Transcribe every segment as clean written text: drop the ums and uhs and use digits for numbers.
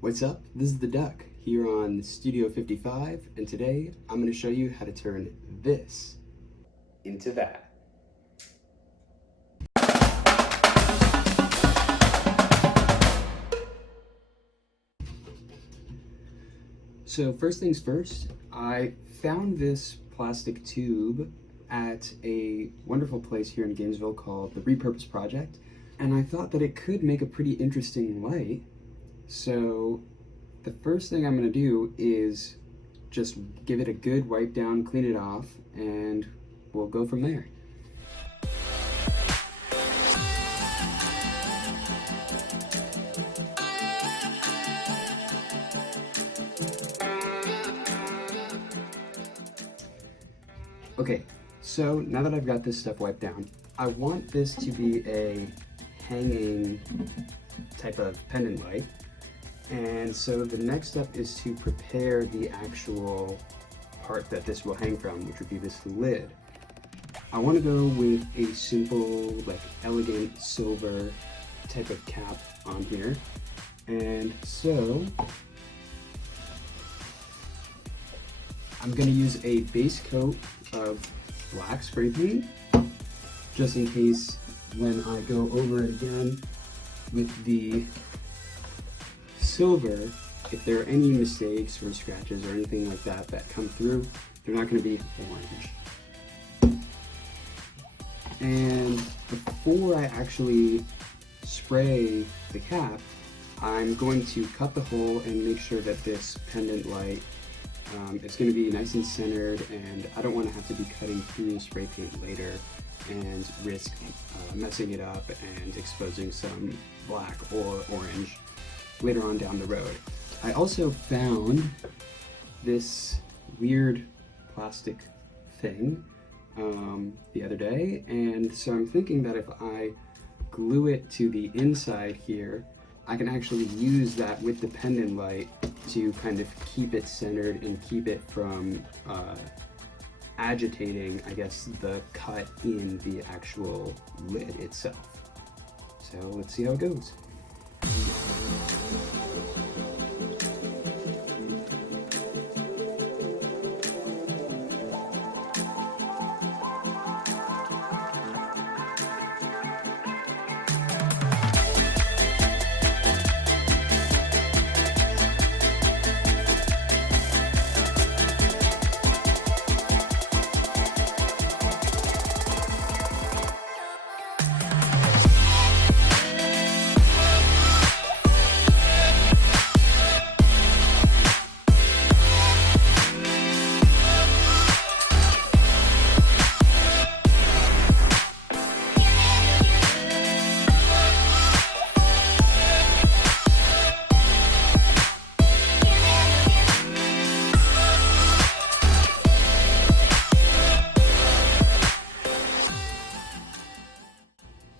What's up? This is the Duck here on Studio 55, and today I'm going to show you how to turn this into that. So first things first, I found this plastic tube at a wonderful place here in Gainesville called the Repurpose Project, and I thought that it could make a pretty interesting light. So the first thing I'm going to do is just give it a good wipe down, clean it off, and we'll go from there. Okay, so now that I've got this stuff wiped down, I want this to be a hanging type of pendant light. And so the next step is to prepare the actual part that this will hang from, which would be this lid. I want to go with a simple, like elegant silver type of cap on here. And so I'm going to use a base coat of black spray paint, just in case when I go over it again with the silver, if there are any mistakes or scratches or anything like that that come through, they're not going to be orange. And before I actually spray the cap, I'm going to cut the hole and make sure that this pendant light is going to be nice and centered, and I don't want to have to be cutting through spray paint later and risk messing it up and exposing some black or orange later on down the road. I also found this weird plastic thing the other day, and so I'm thinking that if I glue it to the inside here, I can actually use that with the pendant light to kind of keep it centered and keep it from agitating, I guess, the cut in the actual lid itself. So let's see how it goes.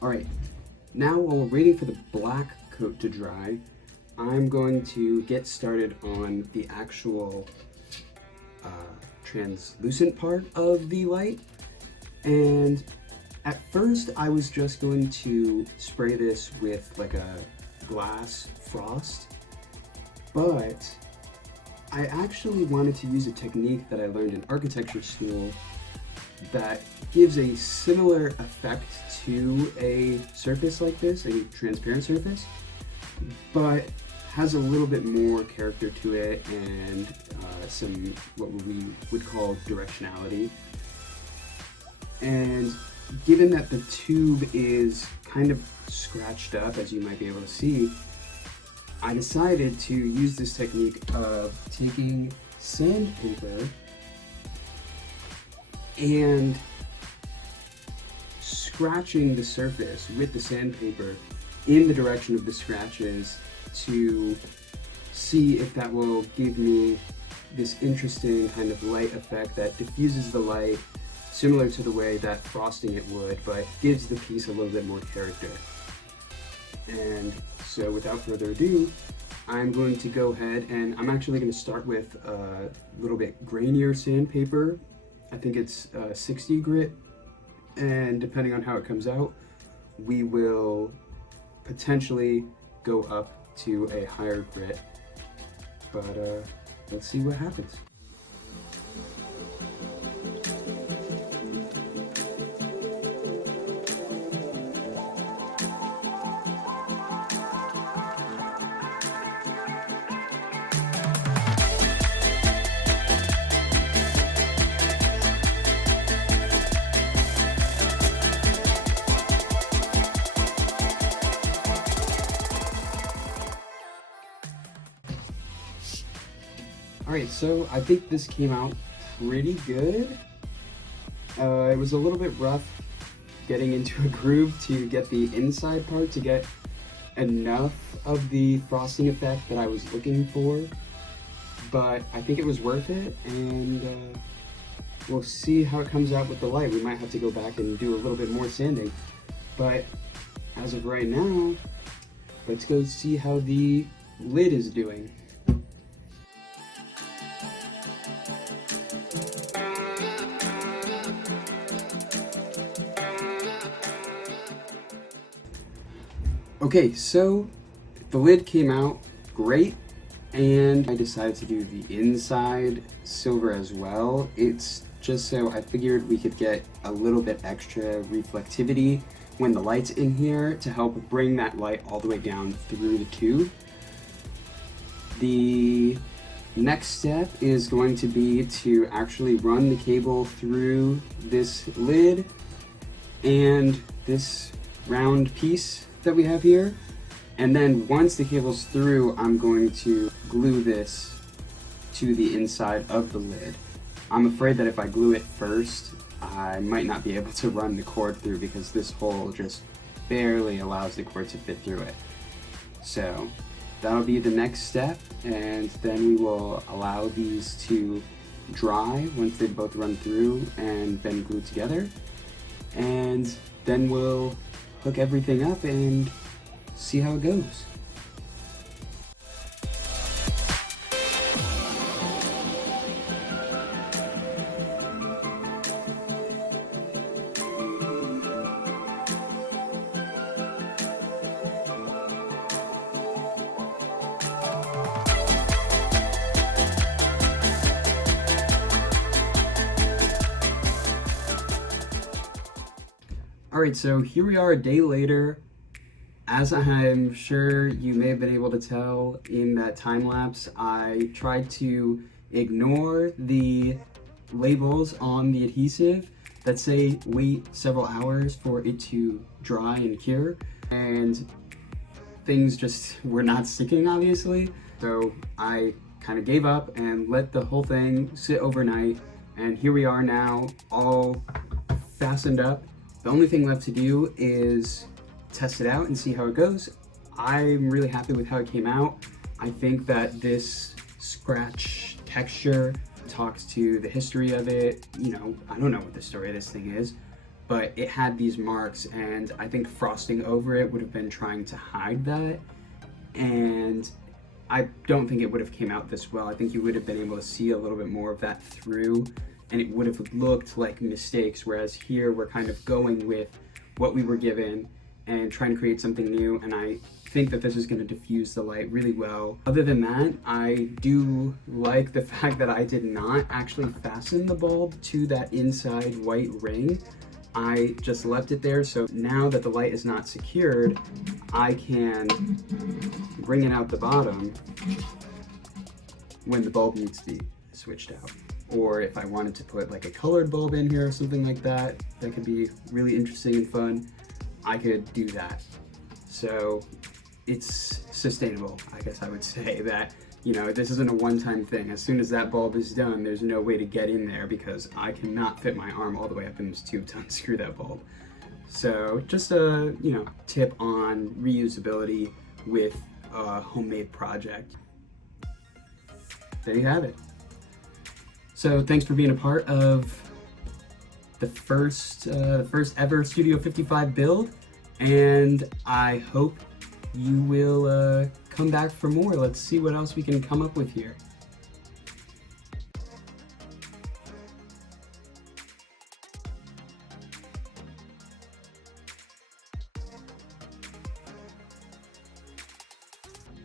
Alright, now while we're waiting for the black coat to dry, I'm going to get started on the actual translucent part of the light. And at first I was just going to spray this with like a glass frost, but I actually wanted to use a technique that I learned in architecture school that gives a similar effect to a surface like this, a transparent surface, but has a little bit more character to it and some what we would call directionality. And given that the tube is kind of scratched up, as you might be able to see, I decided to use this technique of taking sandpaper and scratching the surface with the sandpaper in the direction of the scratches to see if that will give me this interesting kind of light effect that diffuses the light similar to the way that frosting it would, but gives the piece a little bit more character. And so without further ado, I'm going to go ahead and I'm actually going to start with a little bit grainier sandpaper. I think it's 60 grit, and depending on how it comes out, we will potentially go up to a higher grit but let's see what happens. Alright, so I think this came out pretty good. It was a little bit rough getting into a groove to get the inside part to get enough of the frosting effect that I was looking for, but I think it was worth it, and we'll see how it comes out with the light. We might have to go back and do a little bit more sanding, but as of right now, let's go see how the lid is doing. Okay, so the lid came out great, and I decided to do the inside silver as well. It's just so I figured we could get a little bit extra reflectivity when the light's in here to help bring that light all the way down through the tube. The next step is going to be to actually run the cable through this lid and this round piece that we have here, and then once the cable's through, I'm going to glue this to the inside of the lid. I'm afraid that if I glue it first, I might not be able to run the cord through because this hole just barely allows the cord to fit through it. So that'll be the next step, and then we will allow these to dry once they both run through and been glued together, and then we'll hook everything up and see how it goes. Alright, so here we are a day later. As I'm sure you may have been able to tell in that time lapse, I tried to ignore the labels on the adhesive that say wait several hours for it to dry and cure, and things just were not sticking, obviously. So I kind of gave up and let the whole thing sit overnight, and here we are now, all fastened up. The only thing left to do is test it out and see how it goes. I'm really happy with how it came out. I think that this scratch texture talks to the history of it. You know, I don't know what the story of this thing is, but it had these marks, and I think frosting over it would have been trying to hide that, and I don't think it would have came out this well. I think you would have been able to see a little bit more of that through, and it would have looked like mistakes, whereas here we're kind of going with what we were given and trying to create something new, and I think that this is going to diffuse the light really well. Other than that, I do like the fact that I did not actually fasten the bulb to that inside white ring. I just left it there, so now that the light is not secured, I can bring it out the bottom when the bulb needs to be switched out. Or if I wanted to put like a colored bulb in here or something like that, that could be really interesting and fun, I could do that. So it's sustainable, I guess I would say that, you know, this isn't a one-time thing. As soon as that bulb is done, there's no way to get in there because I cannot fit my arm all the way up in this tube to unscrew that bulb. So just a, you know, tip on reusability with a homemade project. There you have it. So thanks for being a part of the first ever Studio 55 build, and I hope you will come back for more. Let's see what else we can come up with here.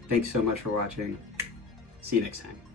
Thanks so much for watching. See you next time.